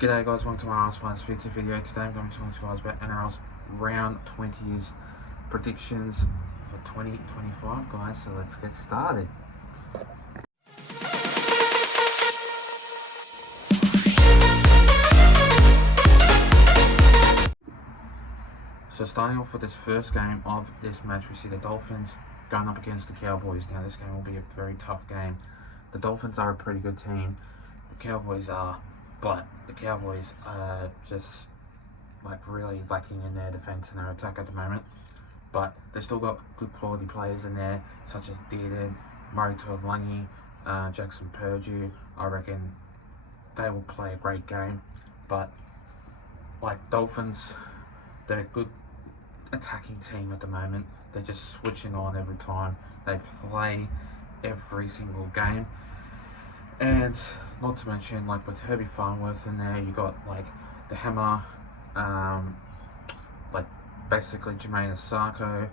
G'day guys, welcome to my Arsenal feature video. Today I'm going to talk to you guys about Nrl's Round 20's predictions for 2025, guys. So let's get started. So starting off with this first game of this match, we see the Dolphins going up against the Cowboys. Now this game will be a very tough game. The Dolphins are a pretty good team. The Cowboys are. But the Cowboys are just really lacking in their defense and their attack at the moment. But they've still got good quality players in there, such as Dearden, Murray Tuivasa, Jackson Purdue. I reckon they will play a great game. But Dolphins, they're a good attacking team at the moment. They're just switching on every time they play every single game. And not to mention, with Herbie Farnworth in there, you got the Hammer, basically Jermaine Asako.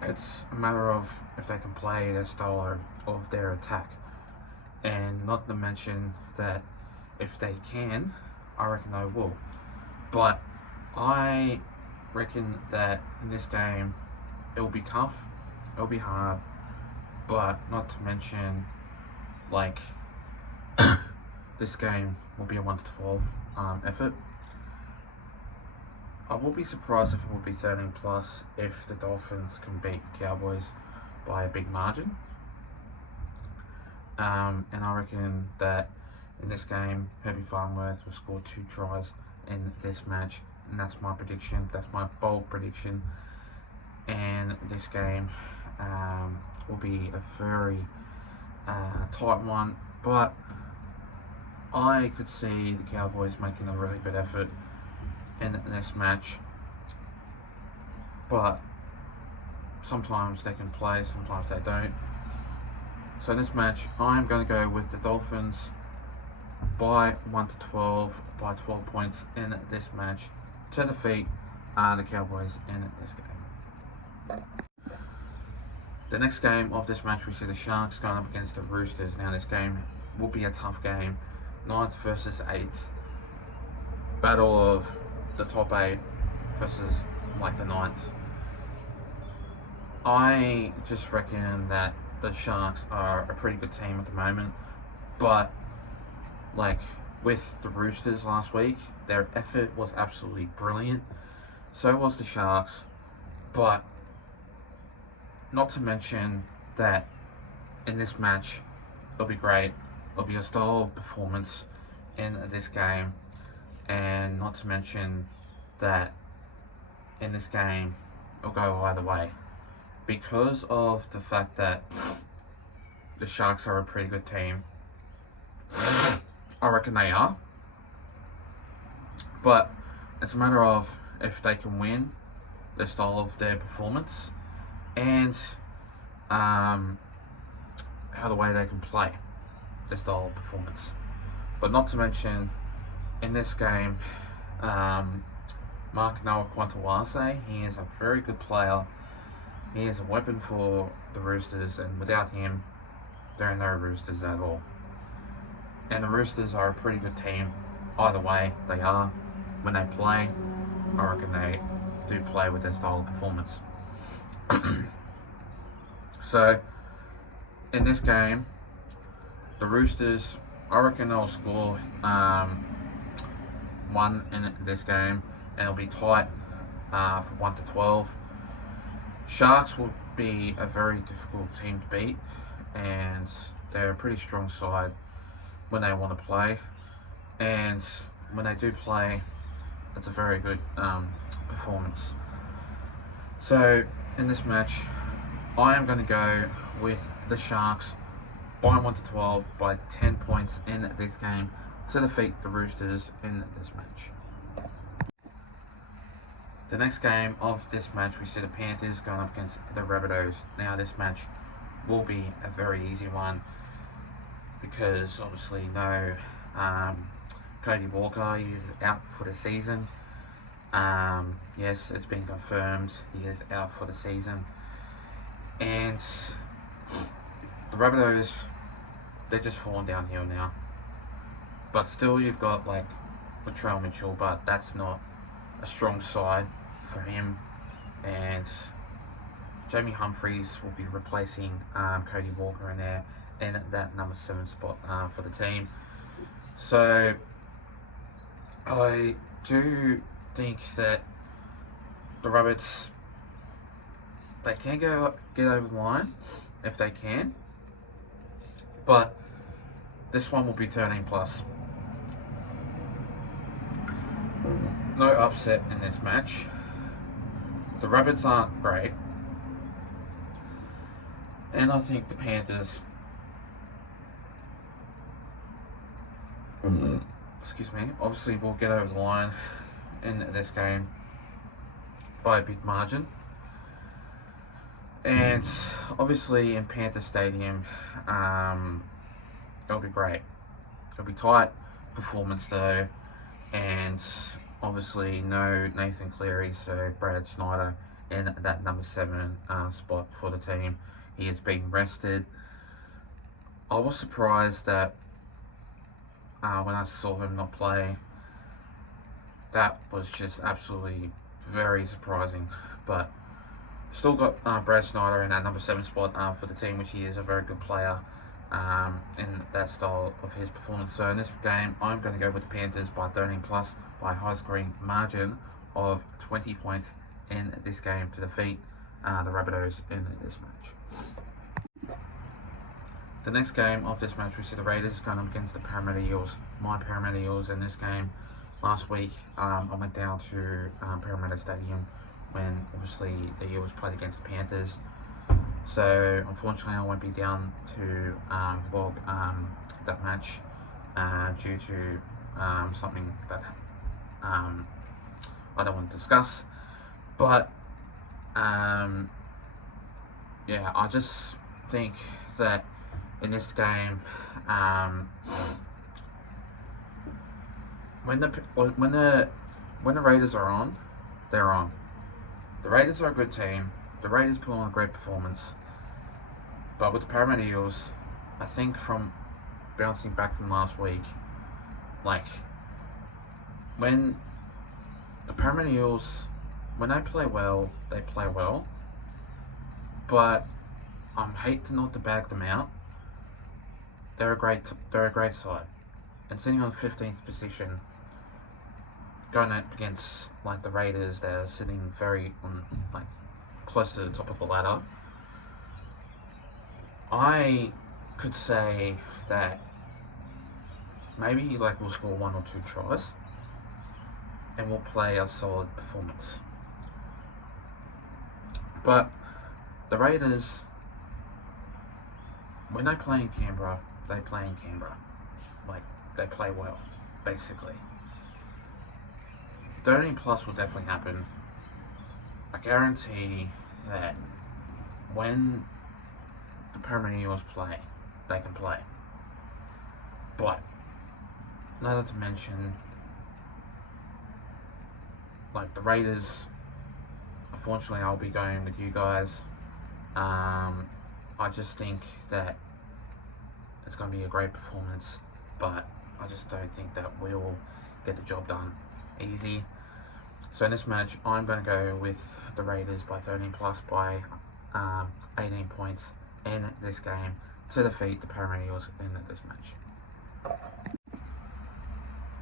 It's a matter of if they can play their style of their attack, and not to mention that if they can, I reckon they will. But I reckon that in this game, it will be tough, it will be hard, but not to mention, this game will be a 1 to 12 effort. I will be surprised if it will be 13 plus if the Dolphins can beat the Cowboys by a big margin. And I reckon that in this game, Herbie Farnworth will score 2 tries in this match, and that's my prediction. That's my bold prediction. And this game will be a very tight one, but I could see the Cowboys making a really good effort in this match. But sometimes they can play, sometimes they don't. So in this match, I'm going to go with the Dolphins by 1 to 12, by 12 points in this match to defeat the Cowboys in this game. The next game of this match, we see the Sharks going up against the Roosters. Now this game will be a tough game. 9th versus 8th. Battle of the top 8 versus the 9th. I just reckon that the Sharks are a pretty good team at the moment. But with the Roosters last week, their effort was absolutely brilliant. So was the Sharks. But not to mention that in this match, it'll be great. It'll be a style of performance in this game. And not to mention that in this game, it'll go either way. Because of the fact that the Sharks are a pretty good team. I reckon they are. But it's a matter of if they can win the style of their performance, and how the way they can play their style of performance. But not to mention, in this game, Mark Noah Quantawase, he is a very good player. He is a weapon for the Roosters, and without him, there are no Roosters at all. And the Roosters are a pretty good team. Either way, they are. When they play, I reckon they do play with their style of performance. So, in this game, the Roosters, I reckon they'll score 1 in this game, and it'll be tight for 1 to 12. Sharks will be a very difficult team to beat, and they're a pretty strong side when they want to play. And when they do play, it's a very good performance. So, in this match, I am going to go with the Sharks by 1 to 12 by 10 points in this game to defeat the Roosters in this match. The next game of this match, we see the Panthers going up against the Rabbitohs. Now this match will be a very easy one because obviously Cody Walker is out for the season. Yes, it's been confirmed he is out for the season. And the Rabbitohs, they're just falling downhill now. But still, you've got like Latrell Mitchell, but that's not a strong side for him. And Jamie Humphries will be replacing Cody Walker in there in that number 7 spot for the team. So I do think that the Rabbits, they can get over the line if they can, but this one will be 13 plus. No upset in this match. The Rabbits aren't great, and I think the Panthers, excuse me, obviously will get over the line in this game by a big margin. And obviously in Panther Stadium, it'll be great. It'll be tight performance though, and obviously no Nathan Cleary, so Brad Snyder in that number 7 spot for the team. He has been rested. I was surprised that when I saw him not play, that was just absolutely very surprising. But still got Brad Snyder in that number 7 spot for the team, which he is a very good player in that style of his performance. So in this game, I'm going to go with the Panthers by 13 plus by a high scoring margin of 20 points in this game to defeat the Rabbitohs in this match. The next game of this match, we see the Raiders going up against the Parramatta Eels. My Parramatta Eels in this game. Last week, I went down to Parramatta Stadium when obviously the Eels played against the Panthers. So unfortunately, I won't be down to vlog that match due to something that I don't want to discuss. But yeah, I just think that in this game, when the Raiders are on, they're on. The Raiders are a good team. The Raiders put on a great performance. But with the Parramatta Eels, I think from bouncing back from last week, like when the Parramatta Eels, when they play well, they play well. But I hate to not to bag them out. They're a great side, and sitting on 15th position, going up against like the Raiders, they're sitting very like close to the top of the ladder. I could say that maybe like we'll score 1 or 2 tries, and we'll play a solid performance. But the Raiders, when they play in Canberra, they play in Canberra. Like, they play well, basically. 13 plus will definitely happen. I guarantee that when the Parramatta Eels play, they can play. But, not to mention, like the Raiders, unfortunately I'll be going with you guys. I just think that it's going to be a great performance, but I just don't think that we'll get the job done easy. So in this match, I'm going to go with the Raiders by 13 plus by 18 points in this game to defeat the Parramatta Eels in this match.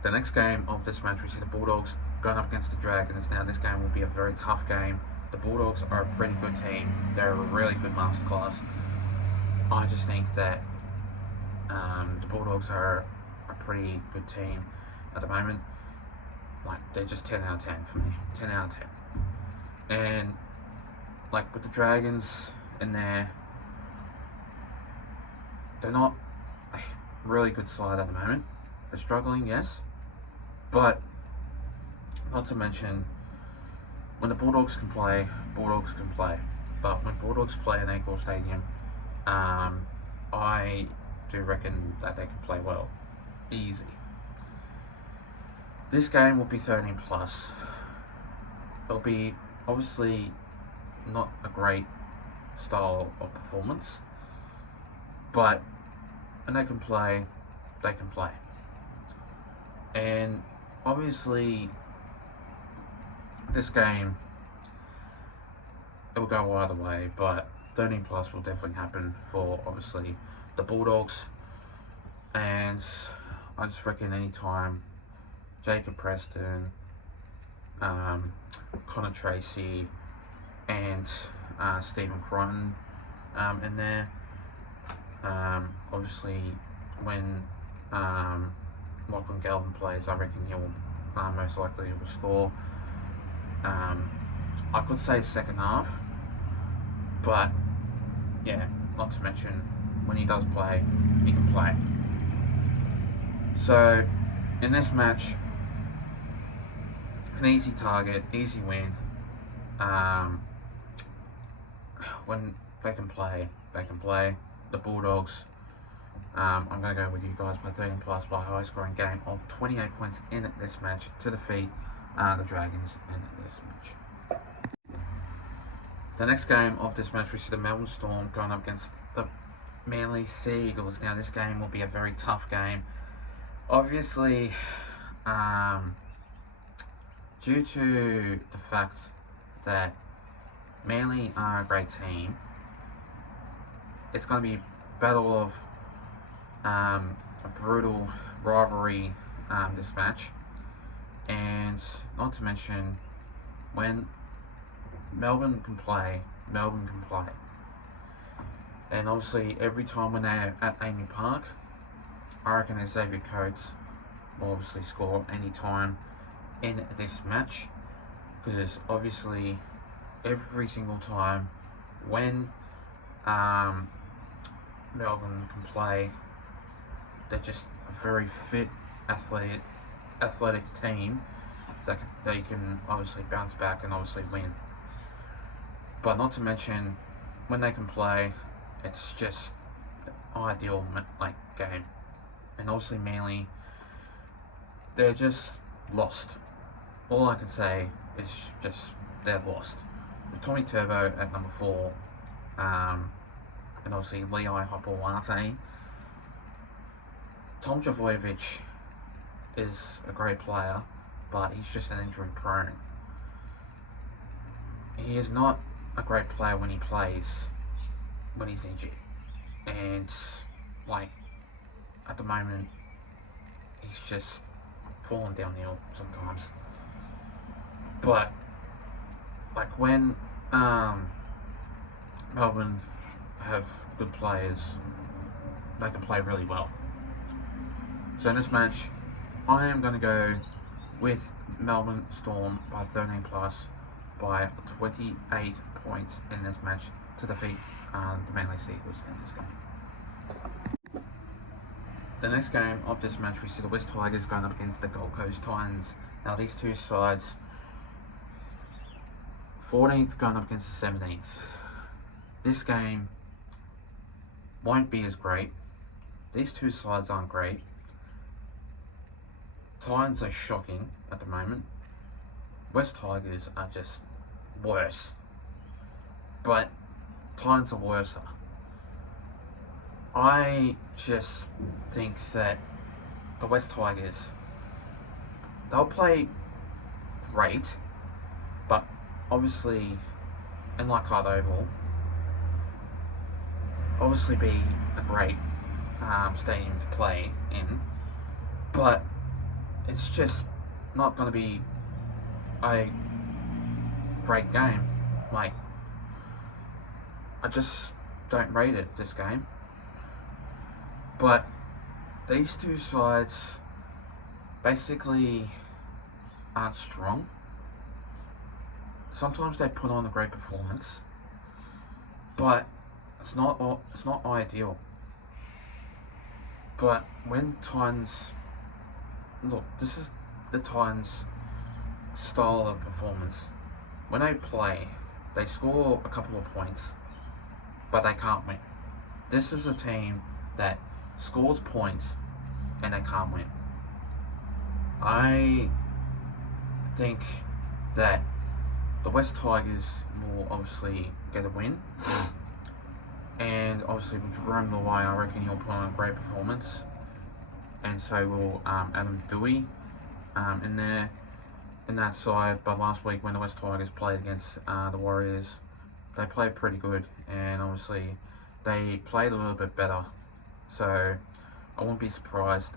The next game of this match, we see the Bulldogs going up against the Dragons. Now this game will be a very tough game. The Bulldogs are a pretty good team. They're a really good masterclass. I just think that the Bulldogs are a pretty good team at the moment. Like, they're just 10 out of 10 for me. 10 out of 10. And, like, with the Dragons in there, they're not a really good side at the moment. They're struggling, yes. But, not to mention, when the Bulldogs can play, Bulldogs can play. But when Bulldogs play in Nrl Stadium, I do reckon that they can play well. Easy. This game will be 13 plus. It'll be obviously not a great style of performance, but when they can play, they can play. And obviously, this game, it will go either way, but 13 plus will definitely happen for obviously the Bulldogs. And I just reckon anytime Jacob Preston, Connor Tracy, and Stephen Crichton in there. Obviously, when Lachlan Galvin plays, I reckon he'll most likely will score. I could say second half, but yeah, not to mention when he does play, he can play. So in this match, an easy target, easy win. When they can play, they can play. The Bulldogs, I'm going to go with you guys by 13 plus by a high scoring game of 28 points in this match to defeat the Dragons in this match. The next game of this match, we see the Melbourne Storm going up against the Manly Sea Eagles. Now this game will be a very tough game. Obviously, due to the fact that Manly are a great team, it's going to be a battle of a brutal rivalry this match. And not to mention, when Melbourne can play, Melbourne can play. And obviously, every time when they're at Amy Park, I reckon Xavier Coates will obviously score any time in this match. Because obviously, every single time when Melbourne can play, they're just a very fit, athletic team that they can obviously bounce back and obviously win. But not to mention, when they can play, it's just an ideal game. And obviously Manly, they're just lost. All I can say is just they're lost. With Tommy Turbo at number 4, and obviously Lei Hopewate, Tom Javojevic is a great player, but he's just an injury prone. He is not a great player when he plays, when he's injured. And at the moment, he's just falling downhill sometimes. But when Melbourne have good players, they can play really well. So in this match, I am going to go with Melbourne Storm by 13 plus by 28 points in this match to defeat the Manly Sea Eagles in this game. The next game of this match, we see the West Tigers going up against the Gold Coast Titans. Now these two sides, 14th going up against the 17th. This game won't be as great. These two sides aren't great. Titans are shocking at the moment. West Tigers are just worse. But Titans are worse. I just think that the West Tigers, they'll play great, but obviously in Leichhardt Oval, obviously be a great stadium to play in, but it's just not going to be a great game. I just don't rate it, this game. But these two sides basically aren't strong. Sometimes they put on a great performance, but it's not ideal. But when Titans, look, this is the Titans' style of performance. When they play, they score a couple of points, but they can't win. This is a team that scores points and they can't win. I think that the West Tigers will obviously get a win. And obviously with Jerome Luai, I reckon he'll put on a great performance. And so will Adam Dewey. in that side. But last week when the West Tigers played against the Warriors, they played pretty good, and obviously they played a little bit better. So I wouldn't be surprised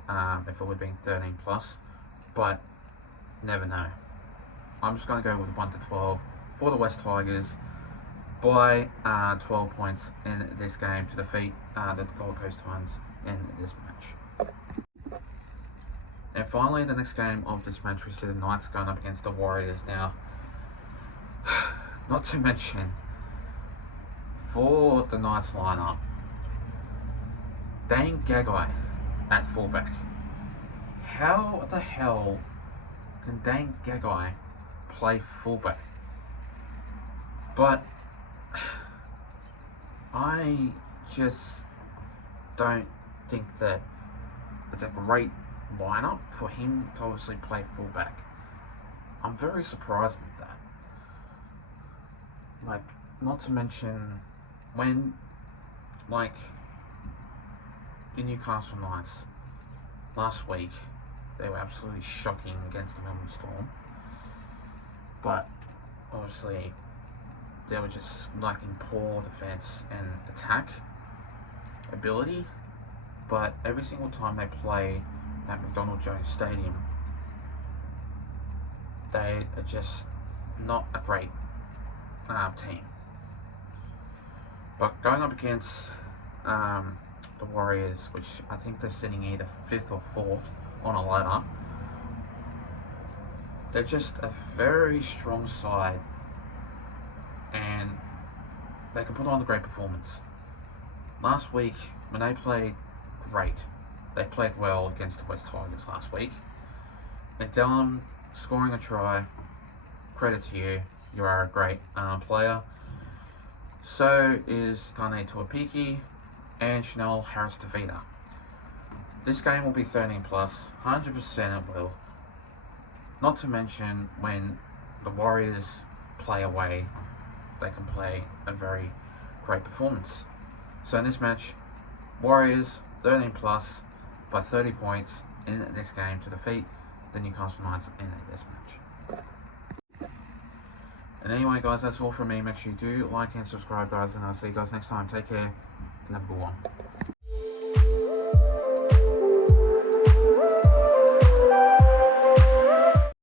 if it would have been 13 plus, but never know. I'm just going to go with 1 to 12 for the West Tigers by 12 points in this game to defeat the Gold Coast Titans in this match. And finally, the next game of this match, we see the Knights going up against the Warriors now. Not to mention, for the Knights lineup, Dane Gagai at fullback. How the hell can Dane Gagai play fullback? But I just don't think that it's a great lineup for him to obviously play fullback. I'm very surprised at that. Like, not to mention when, like, the Newcastle Knights last week, they were absolutely shocking against the Melbourne Storm. But obviously, they were just lacking poor defense and attack ability. But every single time they play at McDonald Jones Stadium, they are just not a great team. But going up against the Warriors, which I think they're sitting either 5th or 4th on a ladder, they're just a very strong side, and they can put on a great performance. Last week, when they played great, they played well against the West Tigers last week. And Dylan scoring a try, credit to you. You are a great player. So is Tane Tuapiki and Chanel Harris-Tavita. This game will be 13 plus, 100% it will. Not to mention when the Warriors play away, they can play a very great performance. So in this match, Warriors 13 plus by 30 points in this game to defeat the Newcastle Knights in this match. And anyway guys, that's all from me. Make sure you do like and subscribe guys, and I'll see you guys next time. Take care and have a good one.